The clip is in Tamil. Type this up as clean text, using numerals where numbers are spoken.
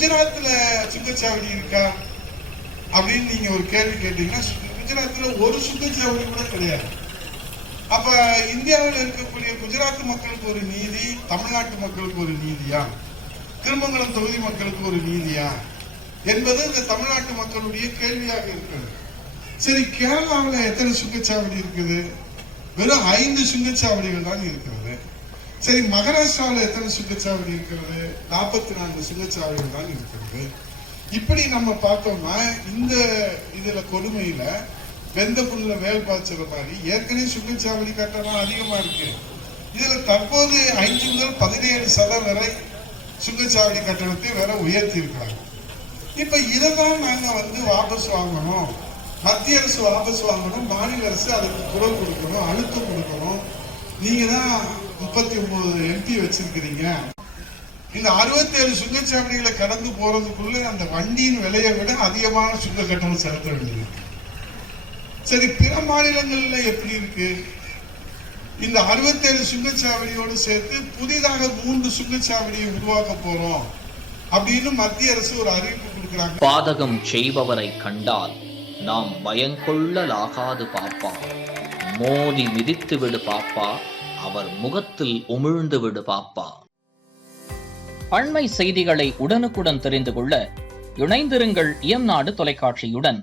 குஜராத்ல சுங்கச்சாவடி இருக்கா அப்படின்னு நீங்க ஒரு கேள்வி கேட்டீங்கன்னா குஜராத்ல ஒரு சுங்கச்சாவடி கூட கிடையாது. அப்ப இந்தியாவில் இருக்கக்கூடிய குஜராத் மக்களுக்கு ஒரு நீதி, தமிழ்நாட்டு மக்களுக்கு ஒரு நீதியா, திருமங்கலம் தொகுதி மக்களுக்கு ஒரு நீதியா என்பது இந்த தமிழ்நாட்டு மக்களுடைய கேள்வியாக இருக்கிறது. சரி, கேரளாவில் எத்தனை சுங்கச்சாவடி இருக்குது? வெறும் 5 சுங்கச்சாவடிகள் தான் இருக்கிறது. சரி, மகாராஷ்டிராவில் எத்தனை சுங்கச்சாவடி இருக்கிறது? 44 சுங்கச்சாவடிகள் தான் இருக்கிறது. இப்படி நம்ம பார்த்தோம்னா இந்த இதுல கொடுமையில வெந்த புண்ணுல வேல் பாய்ச்சுற மாதிரி ஏற்கனவே சுங்கச்சாவடி கட்டணம் அதிகமா இருக்கு. இதுல தற்போது 5 முதல் 17% வரை சுங்கச்சாவடி கட்டணத்தை வேற உயர்த்தி இருக்கிறாங்க. இப்ப இதைதான் நாங்க வாபஸ் வாங்கணும், மத்திய அரசு வாபஸ் வாங்கணும், மாநில அரசு அதுக்கு குரல் கொடுக்கணும், அழுத்தம் கொடுக்கணும். நீங்க தான் 39 MP வச்சிருக்கிறீங்க. இந்த 67 சுங்கச்சாவடிகளை கடந்து போறதுக்குள்ள அந்த வண்டியின் விலையை விட அதிகமான சுங்க கட்டணம் செலுத்த வேண்டியிருக்கு. சரி, பிற மாநிலங்கள்ல எப்படி இருக்கு? இந்த 67 சுங்கச்சாவடியோடு சேர்த்து புதிதாக 3 சுங்கச்சாவடியை உருவாக்க போறோம் அப்படின்னு மத்திய அரசு ஒரு அறிவிப்பு கொடுக்கிறாங்க. பாதகம் செய்பவரை கண்டால் நாம் பயங்கொள்ளலாகாது பாப்பா, மோதி மிதித்து விடு பாப்பா, அவர் முகத்தில் உமிழ்ந்து விடு பாப்பா. அண்மை செய்திகளை உடனுக்குடன் தெரிந்து கொள்ள இணைந்திருங்கள் இயம்நாடு தொலைக்காட்சியுடன்.